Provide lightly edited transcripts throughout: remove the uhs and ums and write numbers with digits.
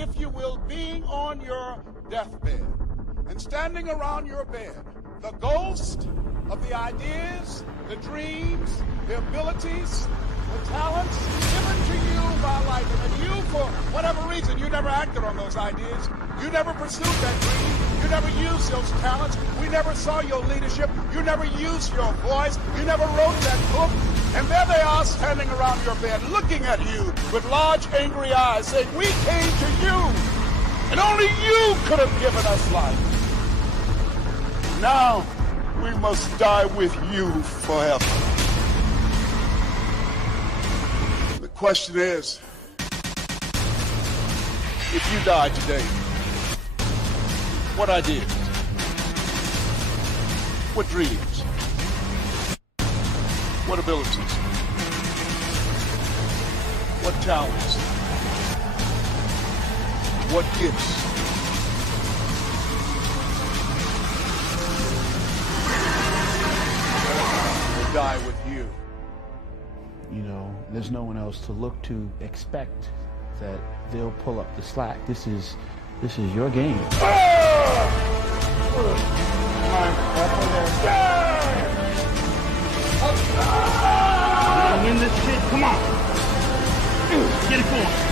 if you will, being on your deathbed and standing around your bed, the ghost of the ideas, the dreams, the abilities, the talents given to you by life, and that you, for whatever reason, you never acted on those ideas. You never pursued that dream. You never used those talents. We never saw your leadership. You never used your voice. You never wrote that book. And there they are standing around your bed looking at you with large angry eyes saying, we came to you and only you could have given us life. Now we must die with you forever. The question is, if you died today, what ideas? What dreams? What abilities? What talents? What gifts? Will die with you. You know, there's no one else to look to. Expect that they'll pull up the slack. This is your game. Win this shit. Come on. Get it going.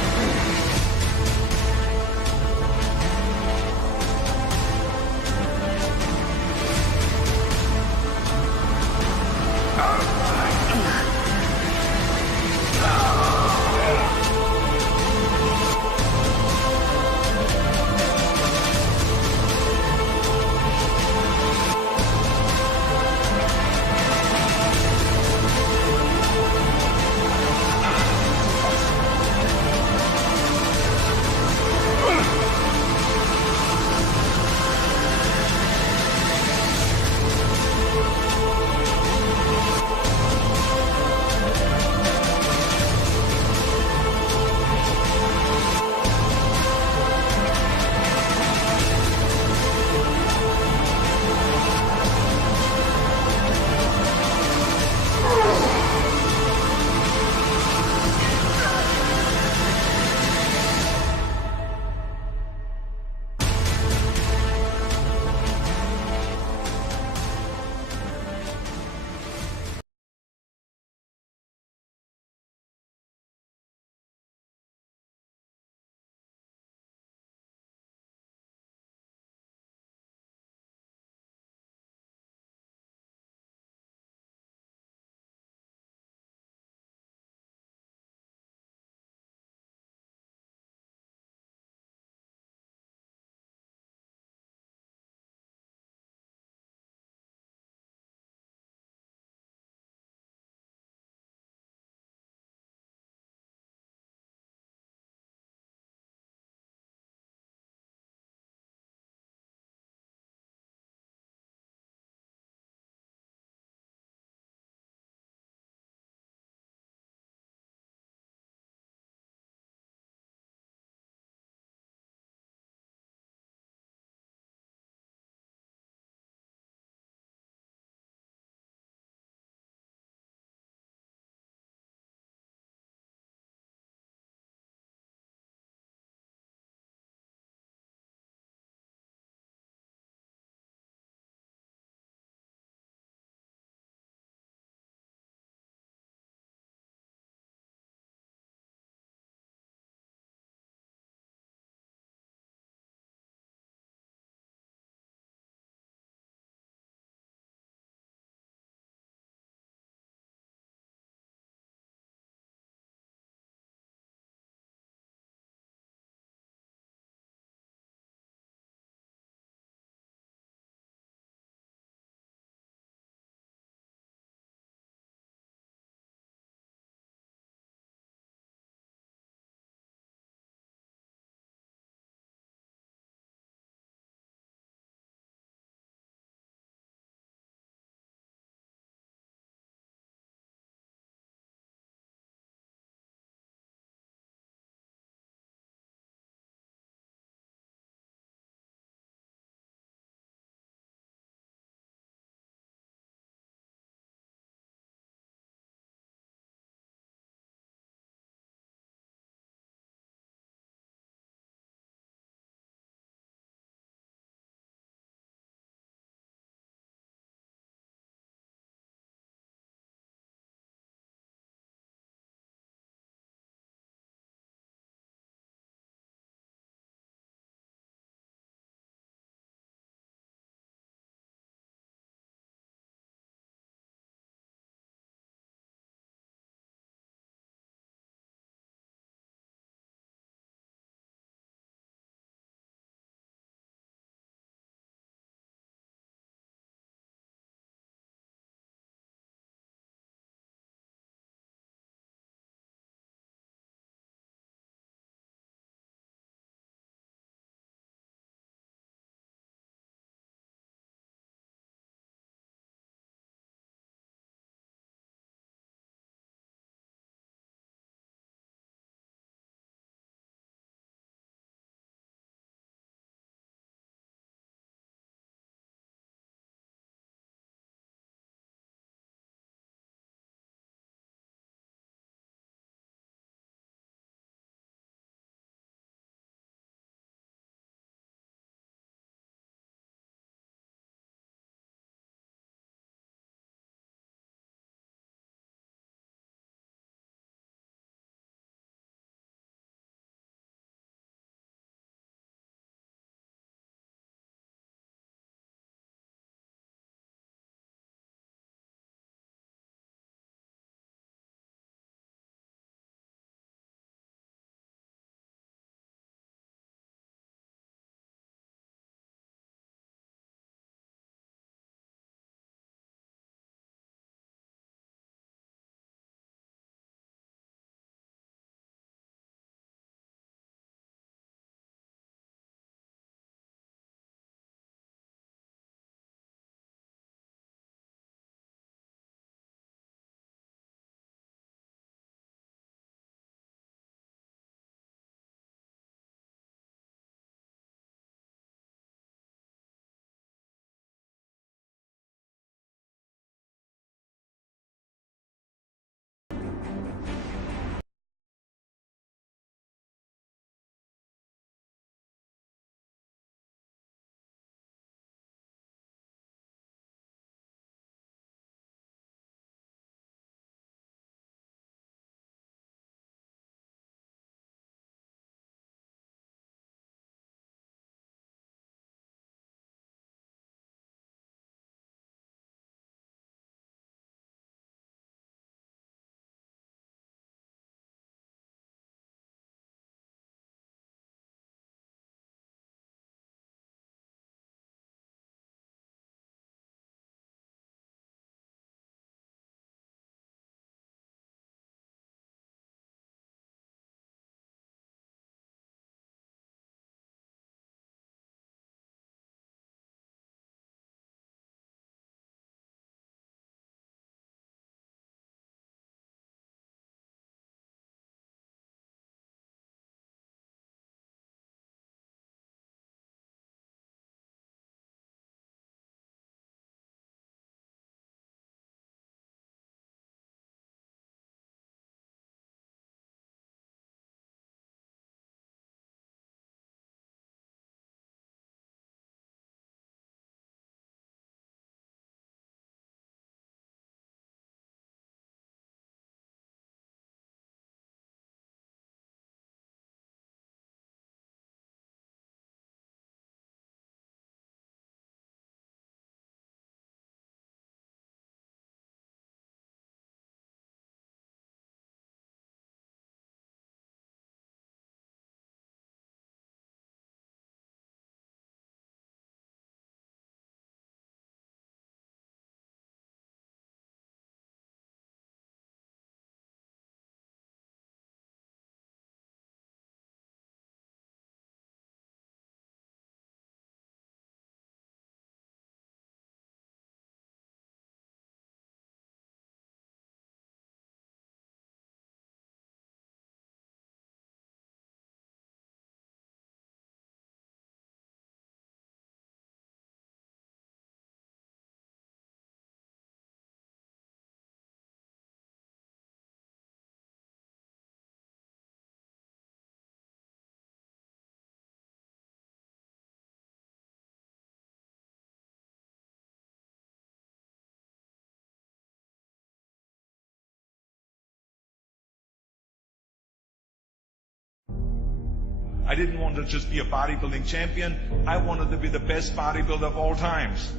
I didn't want to just be a bodybuilding champion. I wanted to be the best bodybuilder of all times.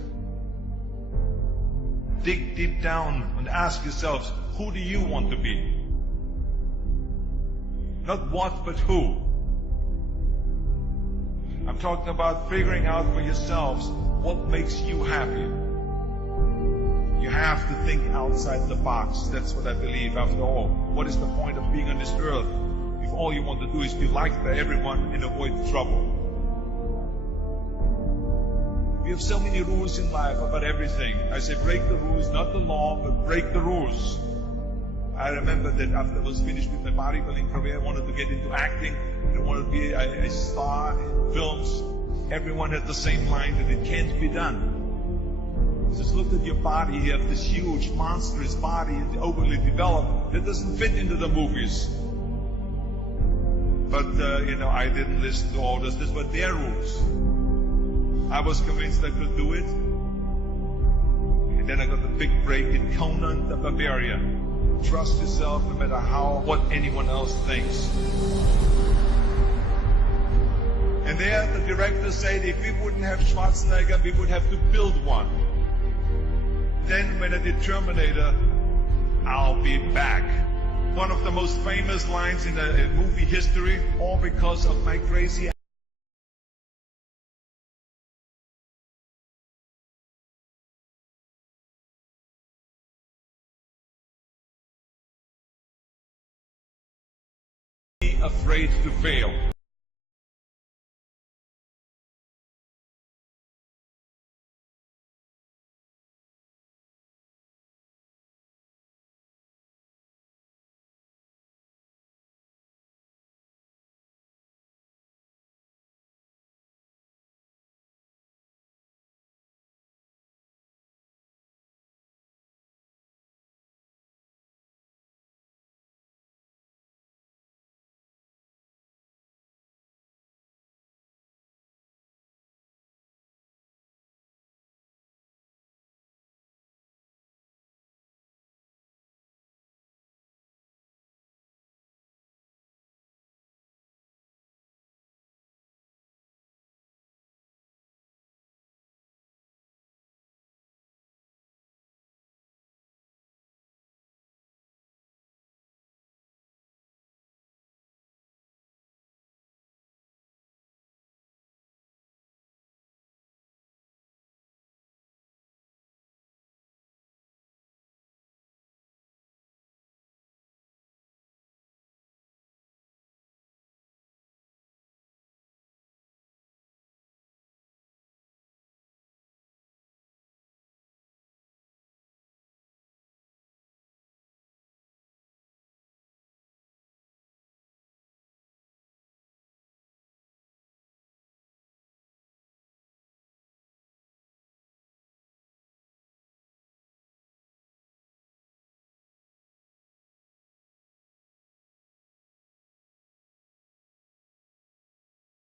Dig deep down and ask yourselves, who do you want to be? Not what, but who. I'm talking about figuring out for yourselves what makes you happy. You have to think outside the box. That's what I believe. After all, what is the point of being on this earth if all you want to do is be liked by everyone and avoid trouble? We have so many rules in life about everything. I say break the rules, not the law, but break the rules. I remember that after I was finished with my bodybuilding career, I wanted to get into acting. I wanted to be a star in films. Everyone had the same line that it can't be done. Just look at your body. You have this huge, monstrous body, overly developed, that doesn't fit into the movies. But, I didn't listen to all this. These were their rules. I was convinced I could do it. And then I got the big break in Conan the Barbarian. Trust yourself no matter what anyone else thinks. And there the director said if we wouldn't have Schwarzenegger, we would have to build one. Then when I did Terminator, I'll be back. One of the most famous lines in movie history, all because of my crazy afraid to fail.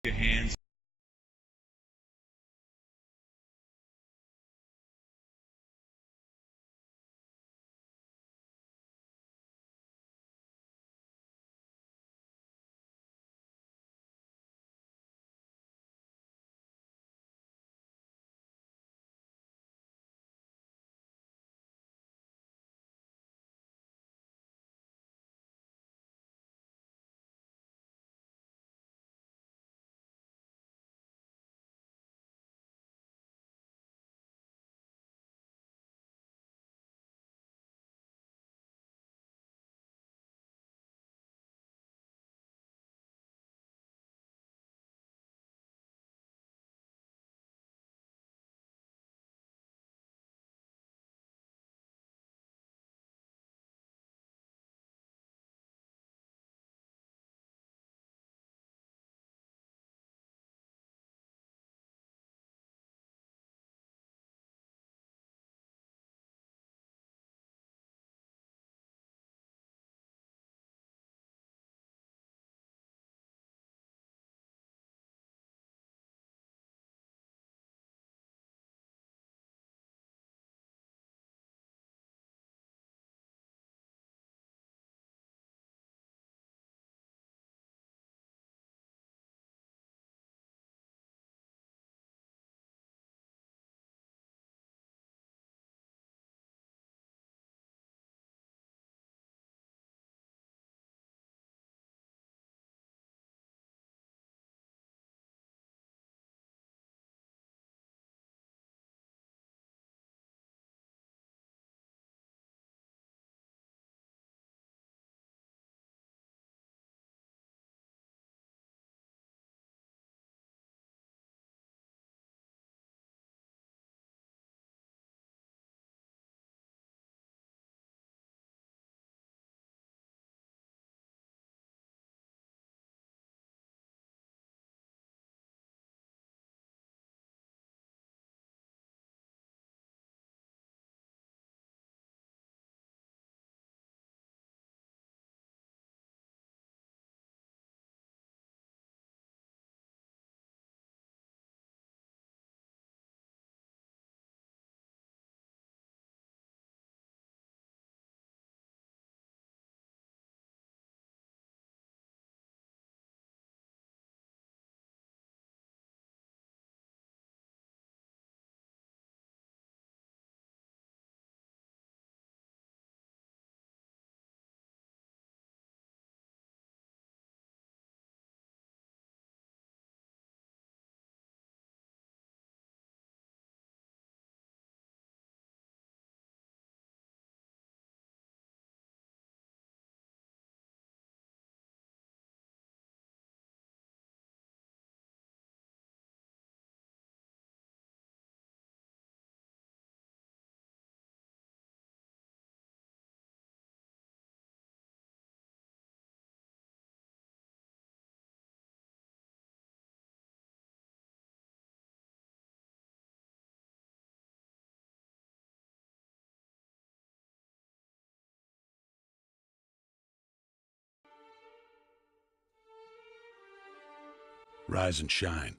Your hands. Rise and shine.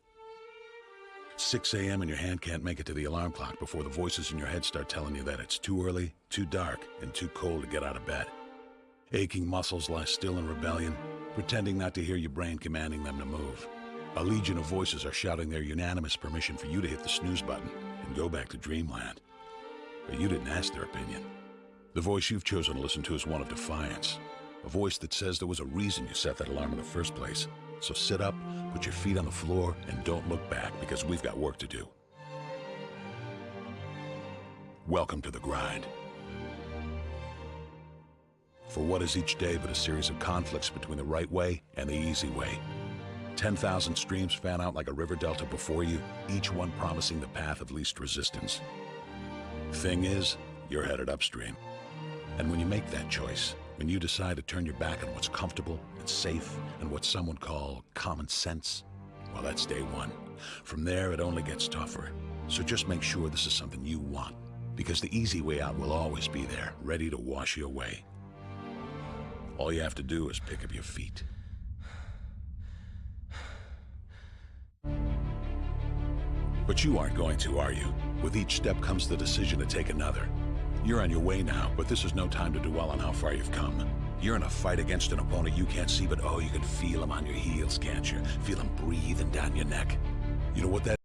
6 a.m. and your hand can't make it to the alarm clock before the voices in your head start telling you that it's too early, too dark, and too cold to get out of bed. Aching muscles lie still in rebellion, pretending not to hear your brain commanding them to move. A legion of voices are shouting their unanimous permission for you to hit the snooze button and go back to dreamland. But you didn't ask their opinion. The voice you've chosen to listen to is one of defiance. A voice that says there was a reason you set that alarm in the first place. So sit up, put your feet on the floor, and don't look back, because we've got work to do. Welcome to the grind. For what is each day but a series of conflicts between the right way and the easy way? 10,000 streams fan out like a river delta before you, each one promising the path of least resistance. Thing is, you're headed upstream. And when you make that choice, when you decide to turn your back on what's comfortable and safe and what some would call common sense, well, that's day one. From there, it only gets tougher. So just make sure this is something you want, because the easy way out will always be there, ready to wash you away. All you have to do is pick up your feet. But you aren't going to, are you? With each step comes the decision to take another. You're on your way now, but this is no time to dwell on how far you've come. You're in a fight against an opponent you can't see, but oh, you can feel him on your heels, can't you? Feel him breathing down your neck. You know what that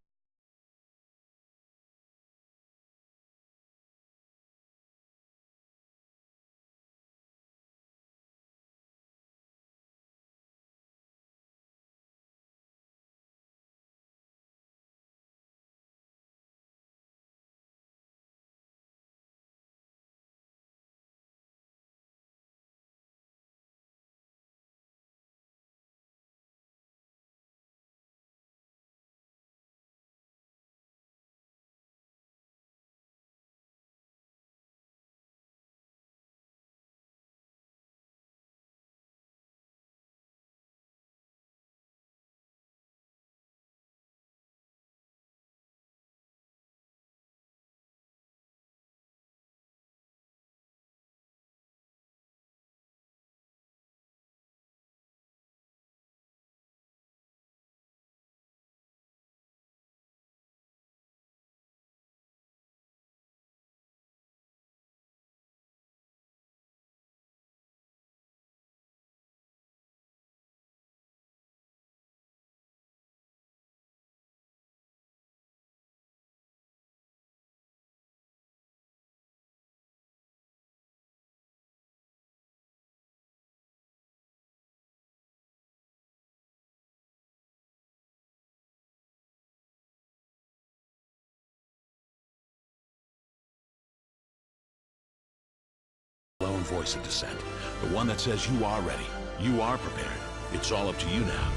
lone voice of dissent, the one that says you are ready, you are prepared. It's all up to you now.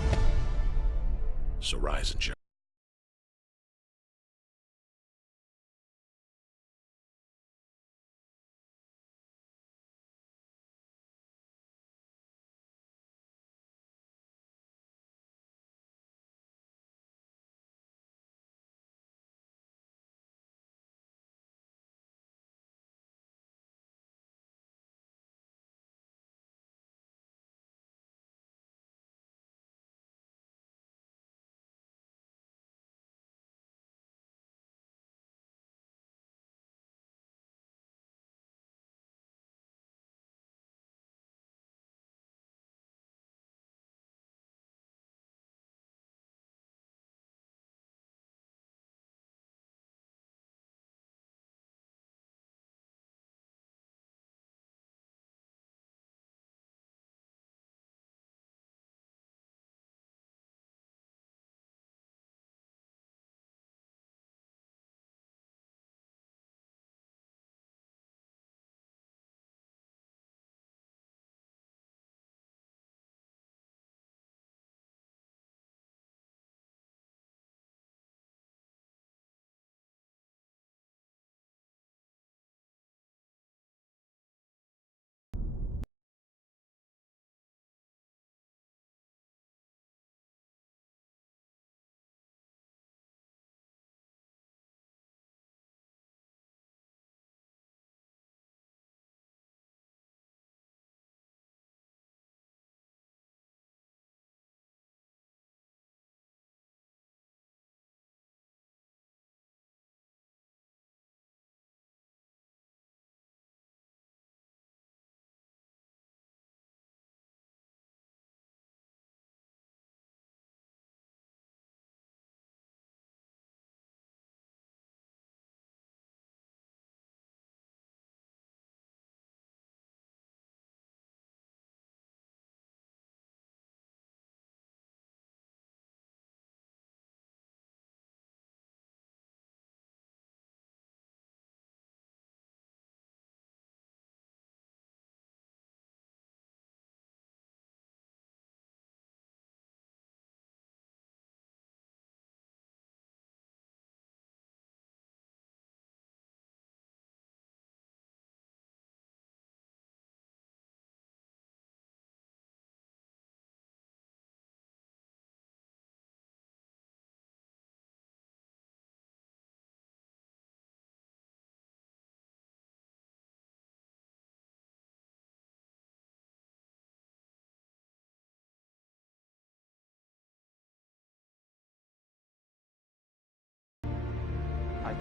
So rise and shine.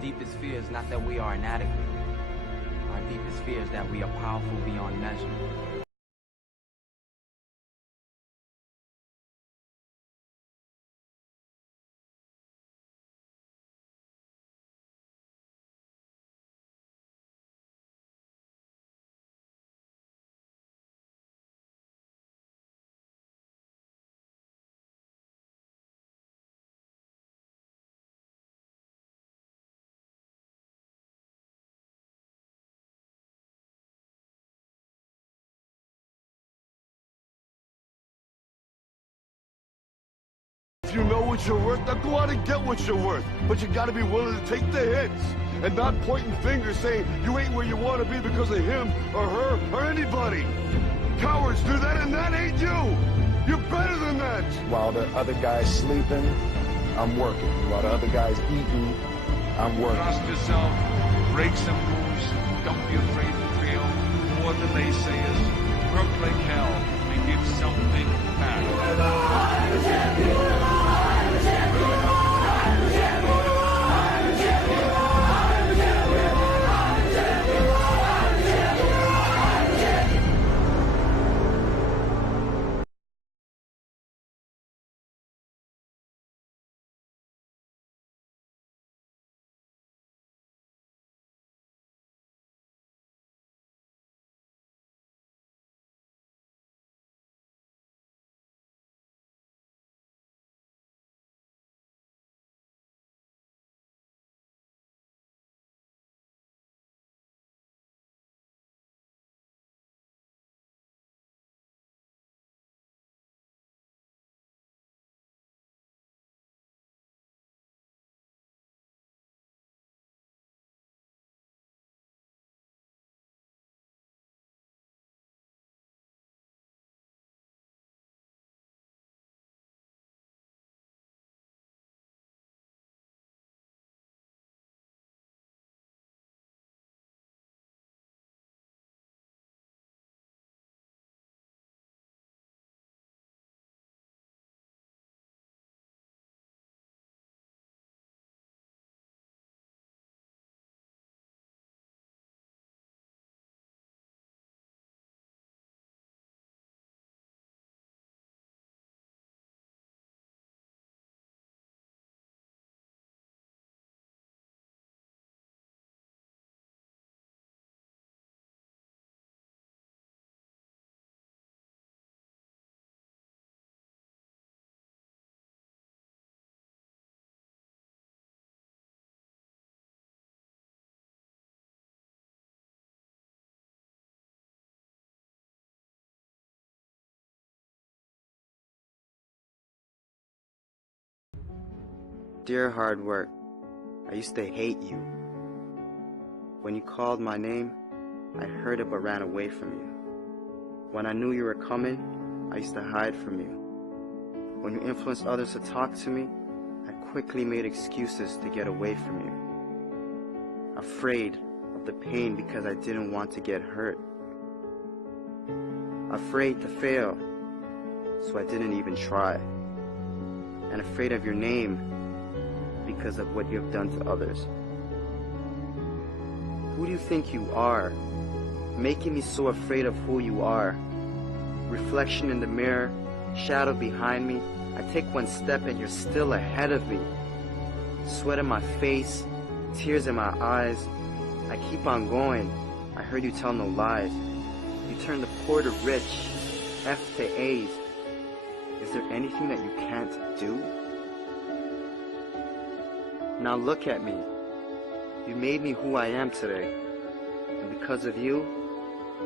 deepest fear is not that we are inadequate. Our deepest fear is that we are powerful beyond measure. If you know what you're worth, now go out and get what you're worth. But you gotta be willing to take the hits and not pointing fingers saying you ain't where you want to be because of him or her or anybody. Cowards do that and that ain't you. You're better than that. While the other guy's sleeping, I'm working. While the other guy's eating, I'm working. Trust yourself, break some rules, don't be afraid to fail. More than naysayers, work like hell and give something back. Dear hard work, I used to hate you. When you called my name, I heard it but ran away from you. When I knew you were coming, I used to hide from you. When you influenced others to talk to me, I quickly made excuses to get away from you. Afraid of the pain because I didn't want to get hurt. Afraid to fail, so I didn't even try. And afraid of your name because of what you have done to others. Who do you think you are, making me so afraid of who you are? Reflection in the mirror, shadow behind me. I take one step and you're still ahead of me. Sweat in my face, tears in my eyes. I keep on going. I heard you tell no lies. You turn the poor to rich, F to A's. Is there anything that you can't do? Now look at me. You made me who I am today. And because of you,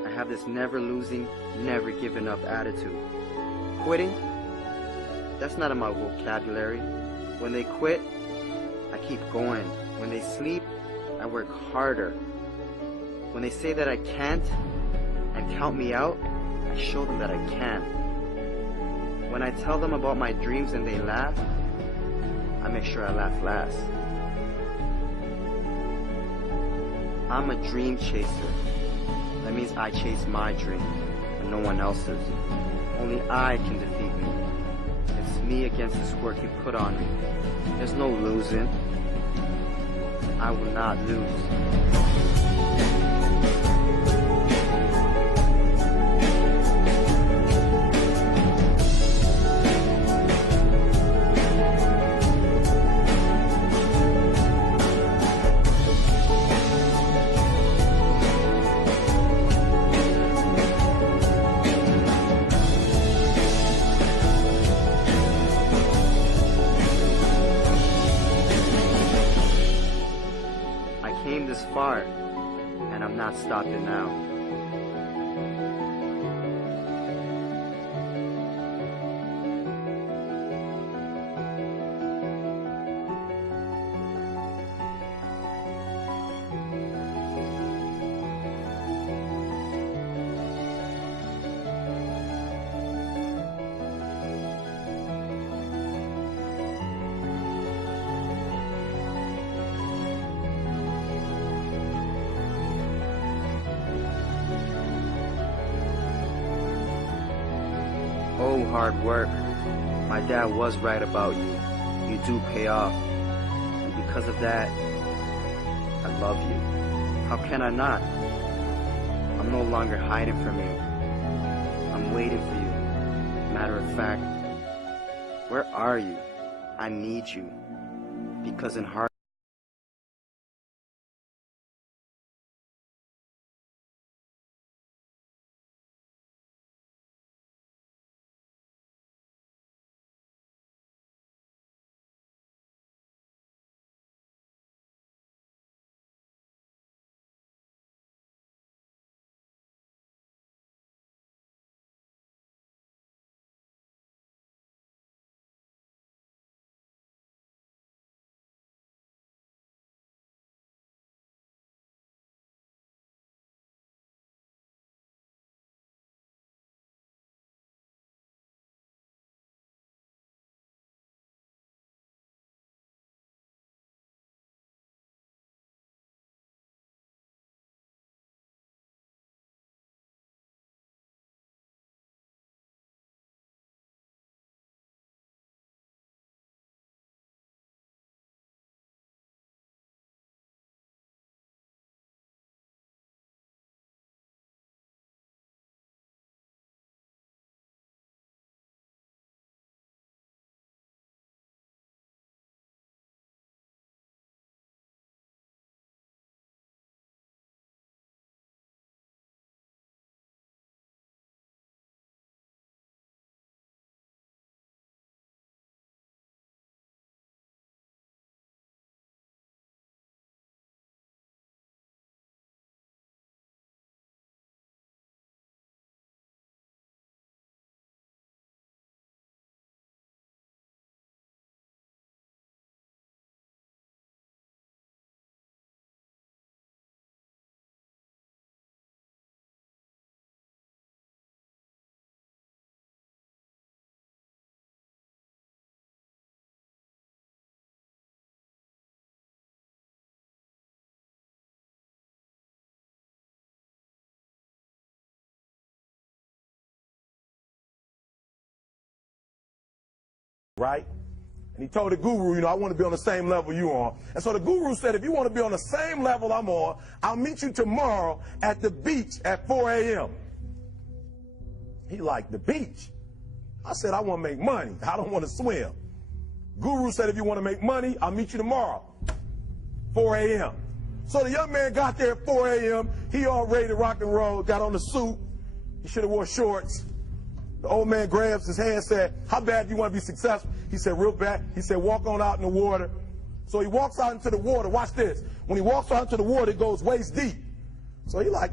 I have this never losing, never giving up attitude. Quitting? That's not in my vocabulary. When they quit, I keep going. When they sleep, I work harder. When they say that I can't and count me out, I show them that I can. When I tell them about my dreams and they laugh, I make sure I laugh last. I'm a dream chaser. That means I chase my dream and no one else's. Only I can defeat me. It's me against this work you put on me. There's no losing. I will not lose. Came this far, and I'm not stopping now. Oh, hard work. My dad was right about you. You do pay off. And because of that, I love you. How can I not? I'm no longer hiding from you. I'm waiting for you. Matter of fact, where are you? I need you. Because in hard right? And he told the guru, you know, I want to be on the same level you on. And so the guru said, if you want to be on the same level I'm on, I'll meet you tomorrow at the beach at 4 a.m. He liked the beach. I said, I want to make money. I don't want to swim. Guru said, if you want to make money, I'll meet you tomorrow, 4 a.m. So the young man got there at 4 a.m. He all ready to rock and roll, got on the suit. He should have wore shorts. The old man grabs his hand and said, how bad do you want to be successful? He said, real bad. He said, walk on out in the water. So he walks out into the water. Watch this. When he walks out into the water, it goes waist deep. So he like,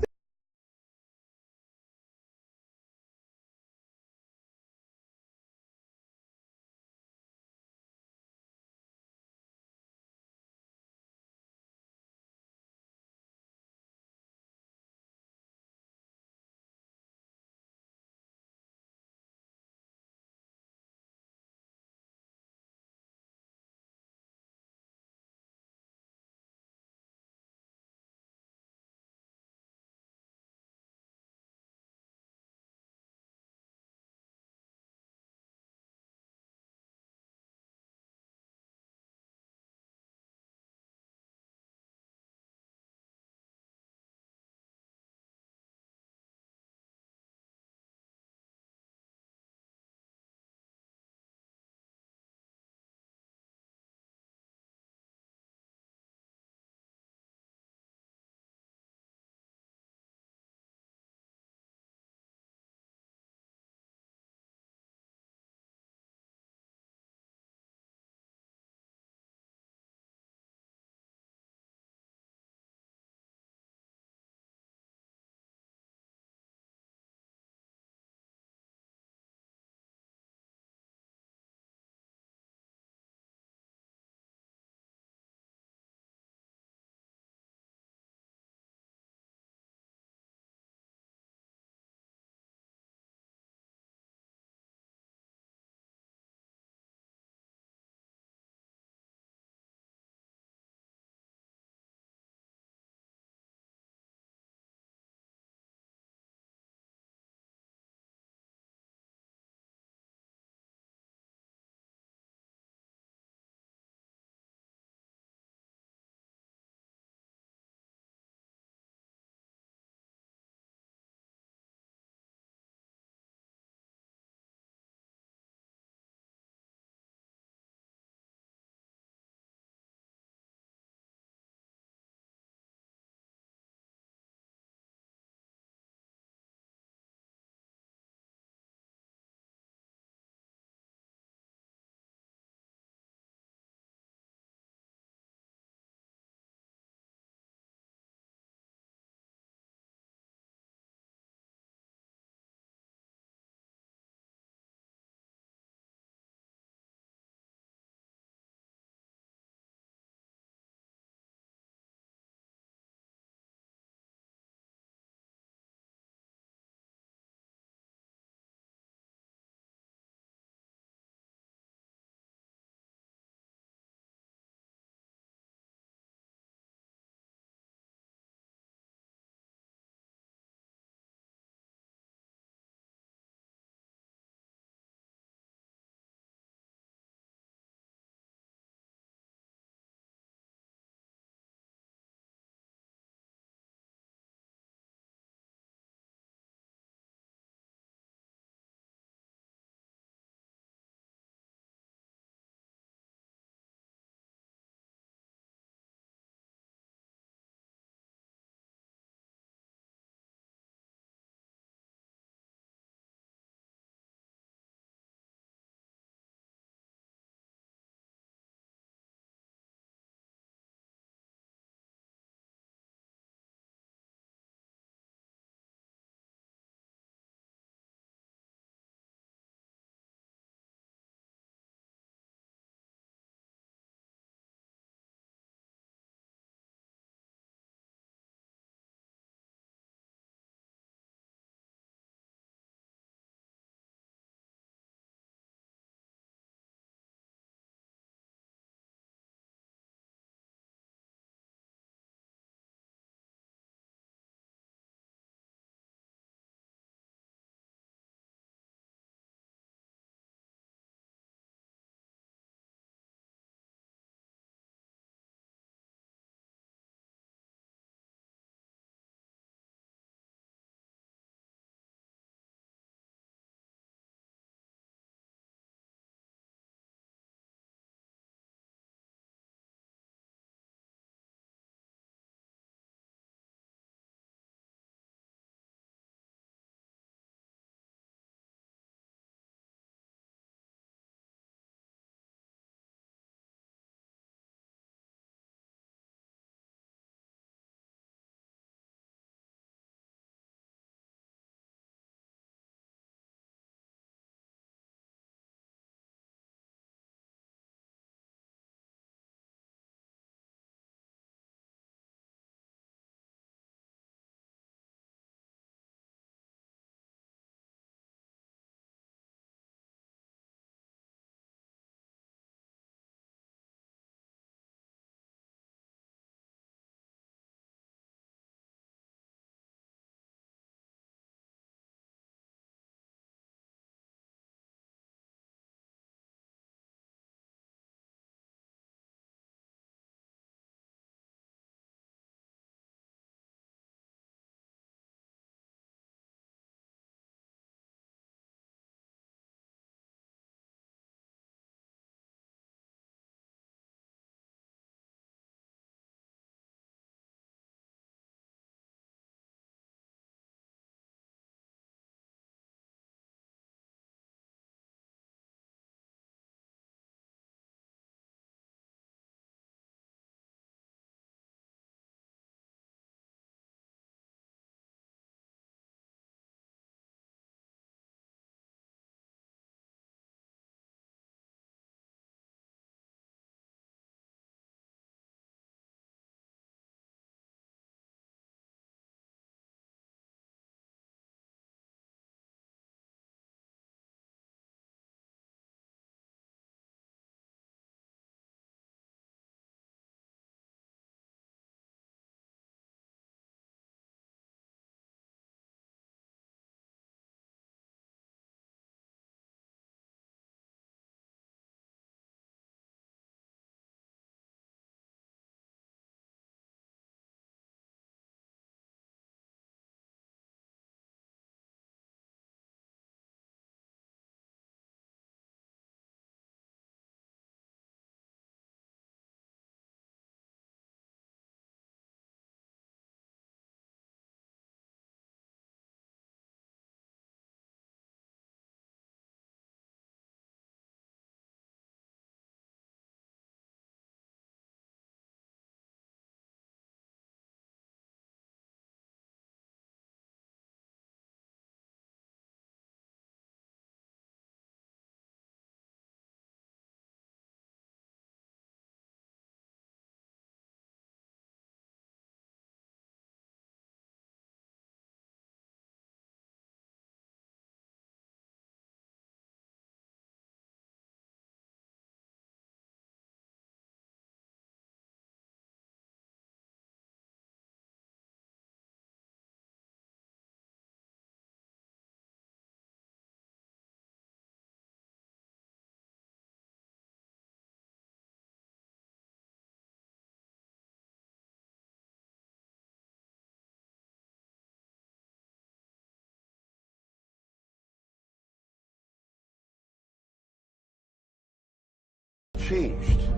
changed.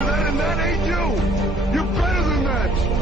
And that ain't you! You're better than that!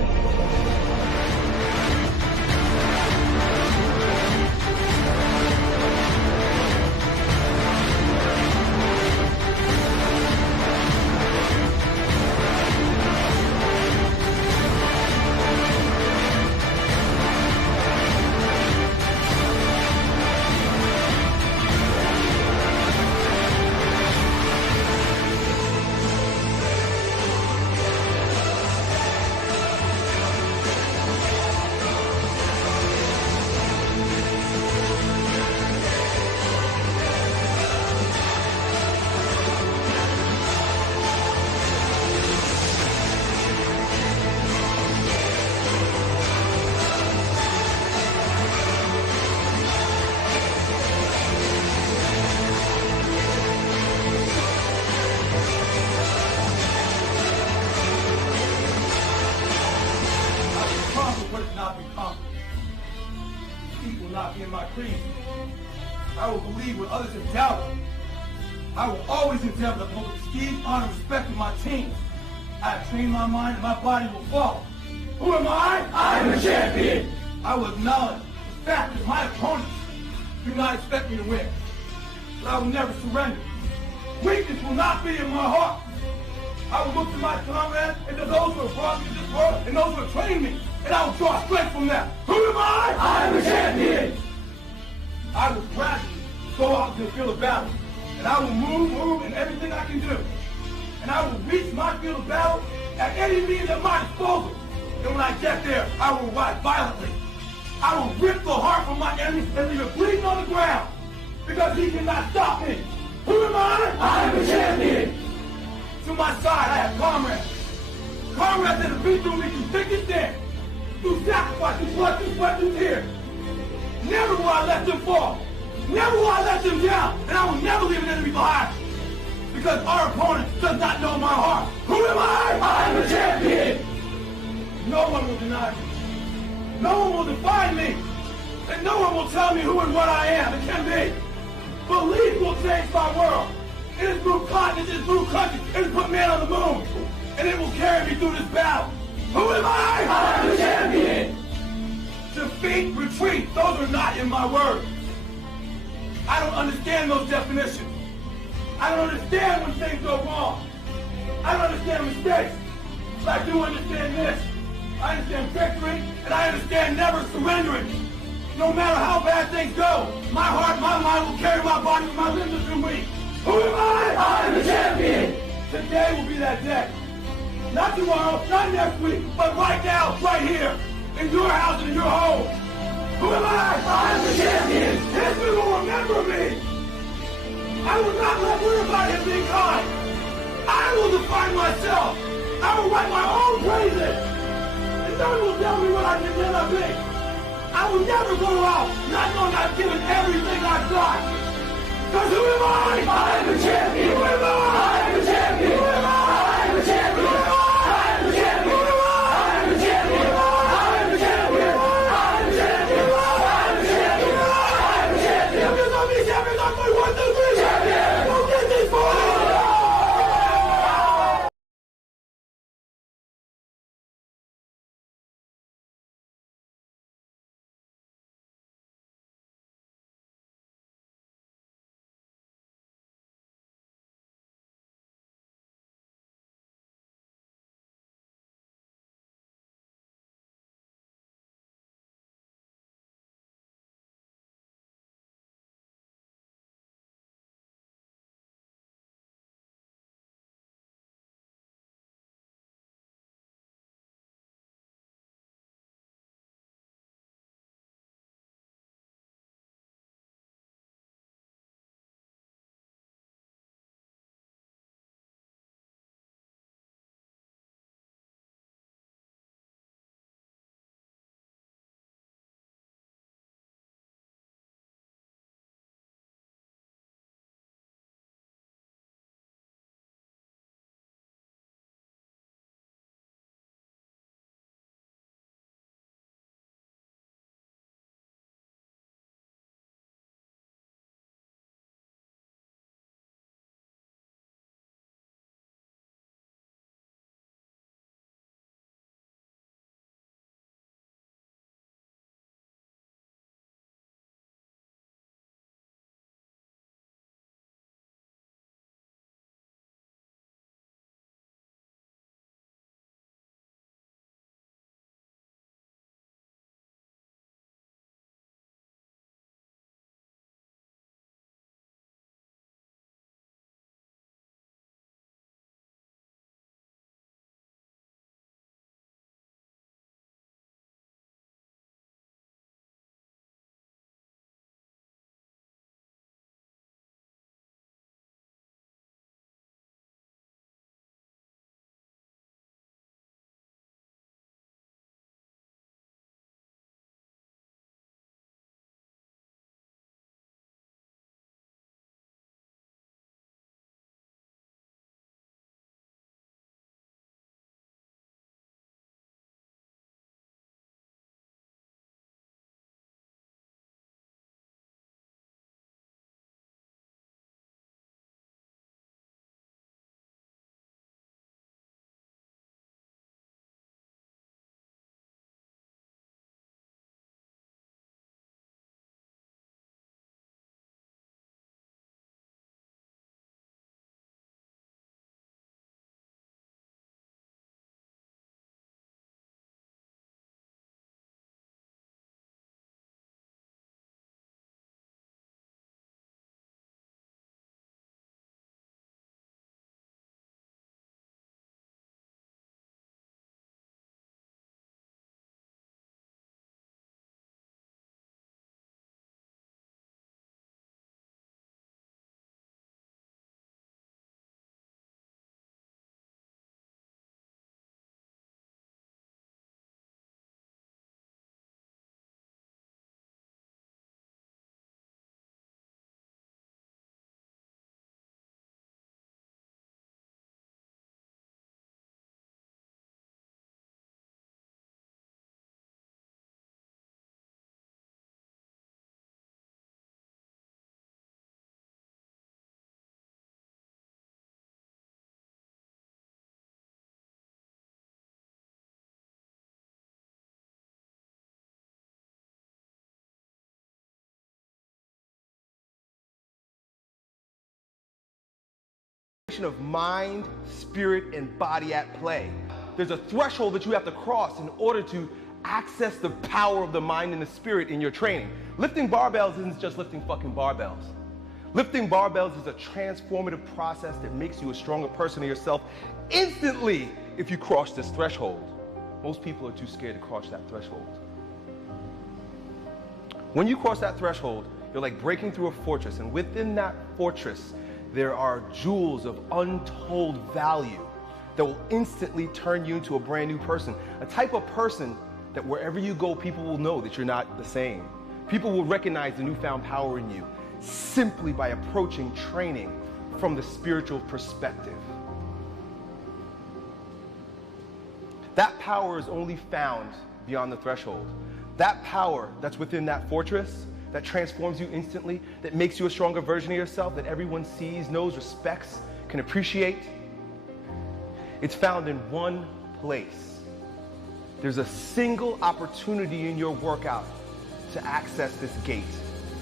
I will believe what others have doubted. I will always endeavor to uphold the esteem, honor, and respect of my team. I have trained my mind and my body will follow. Who am I? I am a champion. I will acknowledge the fact that my opponents do not expect me to win. But I will never surrender. Weakness will not be in my heart. I will look to my comrades and to those who have brought me to this world and those who have trained me, and I will draw strength from them. Who am I? I am a champion. I will gradually go out to the field of battle, and I will move in everything I can do. And I will reach my field of battle at any means at my disposal. And when I get there, I will ride violently. I will rip the heart from my enemy and leave it bleeding on the ground, because he cannot stop me. Who am I? I am a champion. To my side, I have comrades. Comrades that have been through me through thick and thin, through sacrifice, through blood, through sweat, through tears. Never will I let them fall. Never will I let them down. And I will never leave an enemy behind. Because our opponent does not know my heart. Who am I? I am a champion. No one will deny me. No one will define me. And no one will tell me who and what I am. It can be. Belief will change my world. It has moved continents, it has moved countries, it has put man on the moon. And it will carry me through this battle. Who am I? I am a champion. Defeat, retreat, those are not in my words. I don't understand those definitions. I don't understand when things go wrong. I don't understand mistakes. But I do understand this. I understand victory, and I understand never surrendering. No matter how bad things go, my heart, my mind will carry my body when my limbs are too weak. Who am I? I am the champion. Today will be that day. Not tomorrow, not next week, but right now, right here, in your house and in your home. Who am I? I am the champion. History will remember me. I will not let everybody have been kind. I will define myself. I will write my own praises. And no one will tell me what I can never be. I will never go out not knowing I've given everything I've got. Because who am I? I am the champion. Who am I? I am the champion. Who am I? I am the champion. Who am I? I am the champion. Who am I? I am the champion. I am the champion. I am the champion. I am the champion. I am the champion. integration of mind, spirit, and body at play. There's a threshold that you have to cross in order to access the power of the mind and the spirit in your training. Lifting barbells isn't just lifting fucking barbells. Lifting barbells is a transformative process that makes you a stronger person of yourself instantly if you cross this threshold. Most people are too scared to cross that threshold. When you cross that threshold, you're like breaking through a fortress, and within that fortress, there are jewels of untold value that will instantly turn you into a brand new person. A type of person that wherever you go, people will know that you're not the same. People will recognize the newfound power in you simply by approaching training from the spiritual perspective. That power is only found beyond the threshold. That power that's within that fortress, that transforms you instantly, that makes you a stronger version of yourself, that everyone sees, knows, respects, can appreciate, it's found in one place. There's a single opportunity in your workout to access this gate,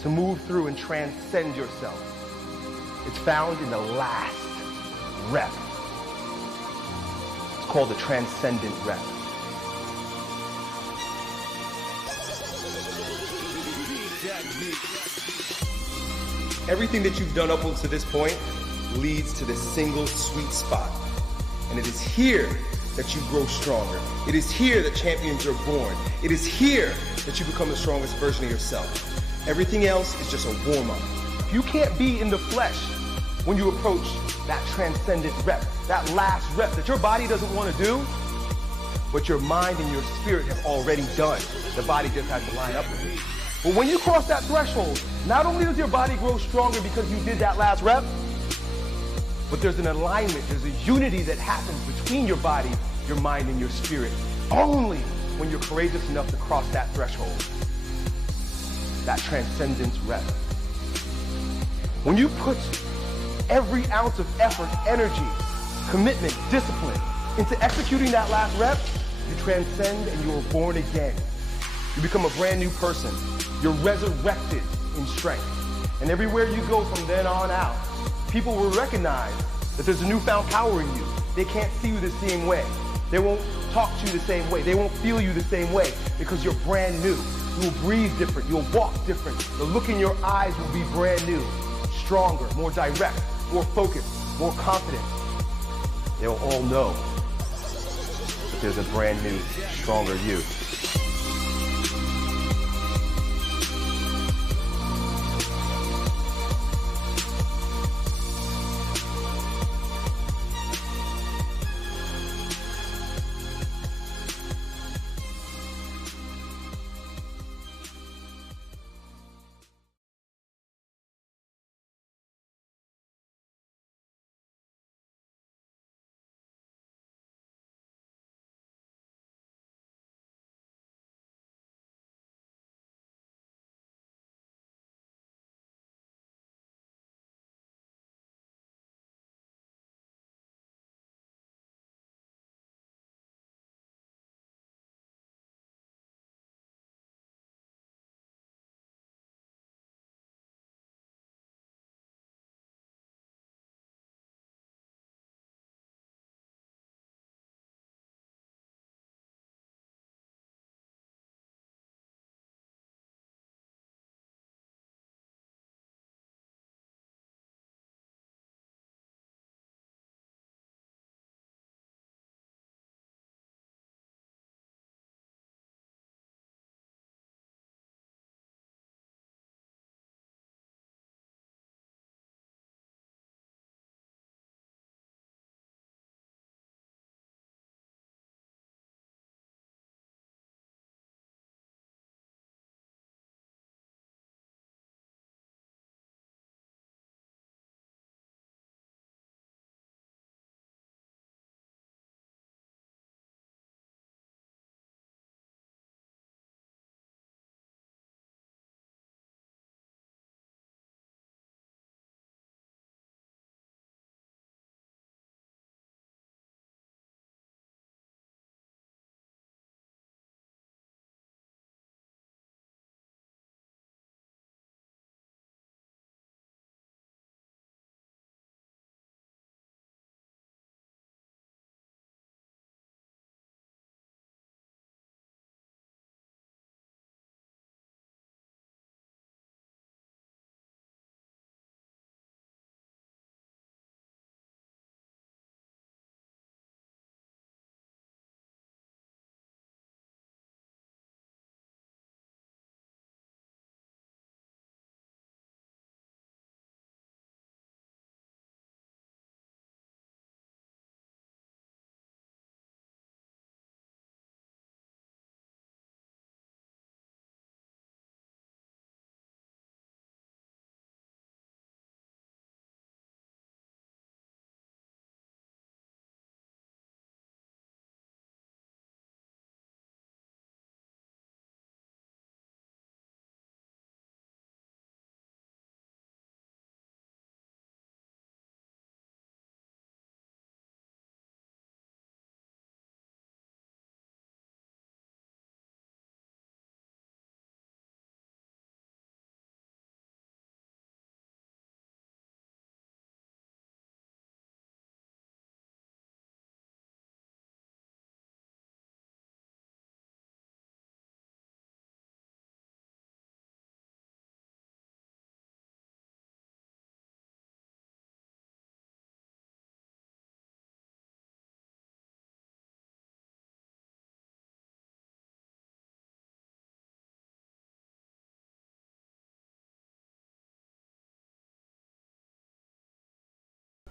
to move through and transcend yourself. It's found in the last rep. It's called the transcendent rep. Everything that you've done up until this point leads to this single sweet spot. And it is here that you grow stronger. It is here that champions are born. It is here that you become the strongest version of yourself. Everything else is just a warm-up. You can't be in the flesh when you approach that transcendent rep, that last rep that your body doesn't want to do, but your mind and your spirit have already done. The body just has to line up with it. But when you cross that threshold, not only does your body grow stronger because you did that last rep, but there's an alignment, there's a unity that happens between your body, your mind, and your spirit, only when you're courageous enough to cross that threshold, that transcendence rep. When you put every ounce of effort, energy, commitment, discipline into executing that last rep, you transcend and you are born again. You become a brand new person. You're resurrected in strength. And everywhere you go from then on out, people will recognize that there's a newfound power in you. They can't see you the same way. They won't talk to you the same way. They won't feel you the same way because you're brand new. You will breathe different. You'll walk different. The look in your eyes will be brand new, stronger, more direct, more focused, more confident. They'll all know that there's a brand new, stronger you.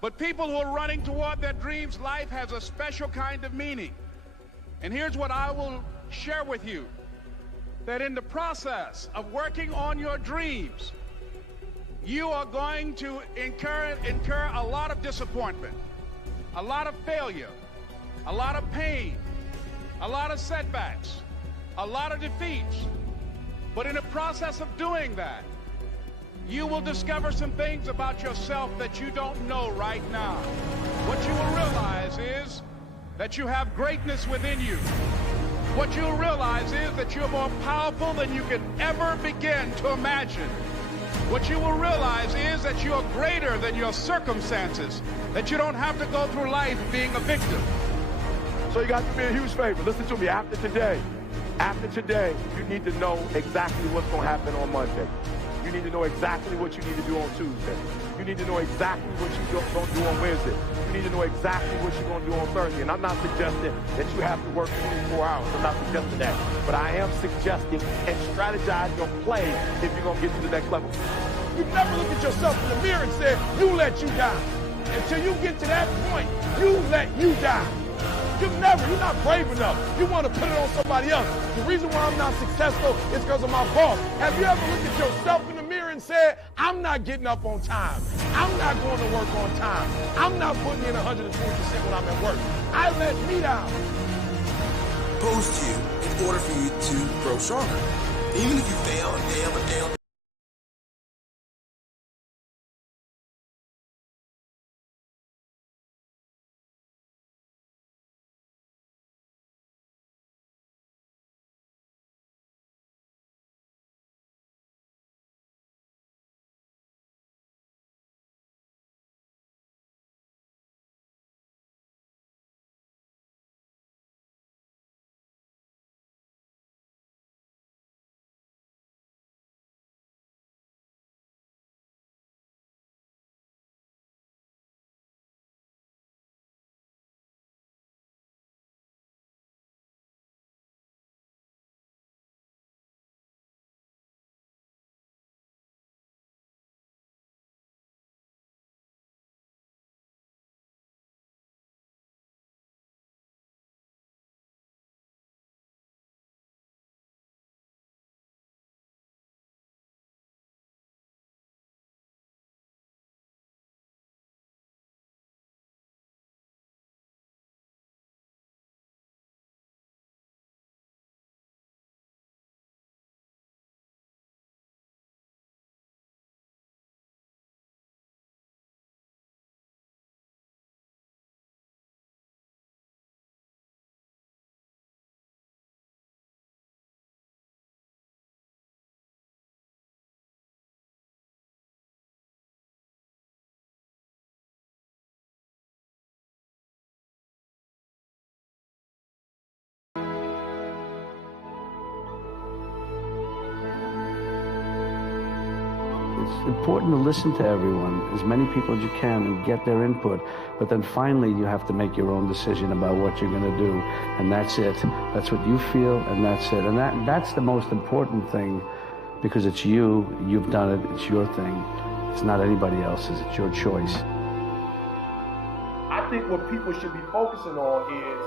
But people who are running toward their dreams, life has a special kind of meaning. And here's what I will share with you, that in the process of working on your dreams, you are going to incur a lot of disappointment, a lot of failure, a lot of pain, a lot of setbacks, a lot of defeats. But in the process of doing that, you will discover some things about yourself that you don't know right now. What you will realize is that you have greatness within you. What you'll realize is that you're more powerful than you can ever begin to imagine. What you will realize is that you are greater than your circumstances, that you don't have to go through life being a victim. So you got to be a huge favor. Listen to me. After today, you need to know exactly what's going to happen on Monday. You need to know exactly what you need to do on Tuesday. You need to know exactly what you're going to do on Wednesday. You need to know exactly what you're going to do on Thursday. And I'm not suggesting that you have to work 24 hours. I'm not suggesting that. But I am suggesting and strategize your play if you're going to get to the next level. You never look at yourself in the mirror and say, you let you down. Until you get to that point, you let you down. You're not brave enough. You want to put it on somebody else. The reason why I'm not successful is because of my boss. Have you ever looked at yourself in the mirror and said, I'm not getting up on time. I'm not going to work on time. I'm not putting in 120% when I'm at work. I let me down. Opposed to you in order for you to grow stronger. Even if you fail and fail and fail. It's important to listen to everyone, as many people as you can, and get their input. But then finally, you have to make your own decision about what you're going to do. And that's it. That's what you feel, and that's it. And that's the most important thing, because it's you. You've done it. It's your thing. It's not anybody else's. It's your choice. I think what people should be focusing on is,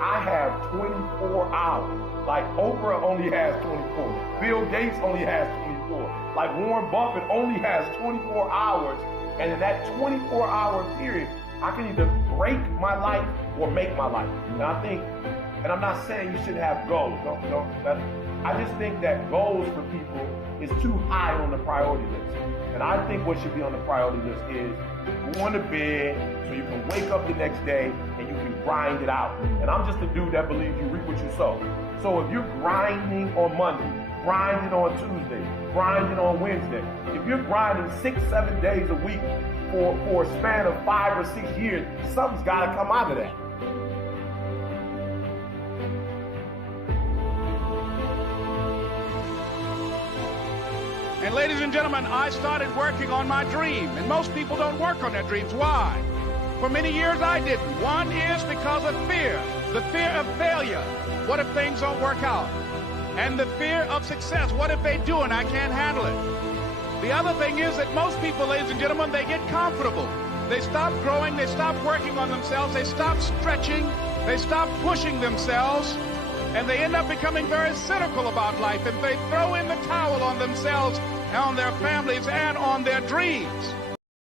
I have 24 hours. Like Oprah only has 24. Bill Gates only has 24. Like Warren Buffett only has 24 hours. And in that 24-hour period, I can either break my life or make my life. And I think, and I'm not saying you shouldn't have goals. I just think that goals for people is too high on the priority list. And I think what should be on the priority list is going to bed so you can wake up the next day and you can grind it out. And I'm just a dude that believes you reap what you sow. So if you're grinding on Monday, grinding on Tuesday, grinding on Wednesday, if you're grinding 6-7 days a week for a span of 5 or 6 years, something's got to come out of that. And ladies and gentlemen, I started working on my dream. And most people don't work on their dreams. Why? For many years I didn't. One is because of fear. The fear of failure. What if things don't work out? And the fear of success. What if they do and I can't handle it? The other thing is that most people, ladies and gentlemen, they get comfortable. They stop growing, they stop working on themselves, they stop stretching, they stop pushing themselves, and they end up becoming very cynical about life, and they throw in the towel on themselves, on their families, and on their dreams.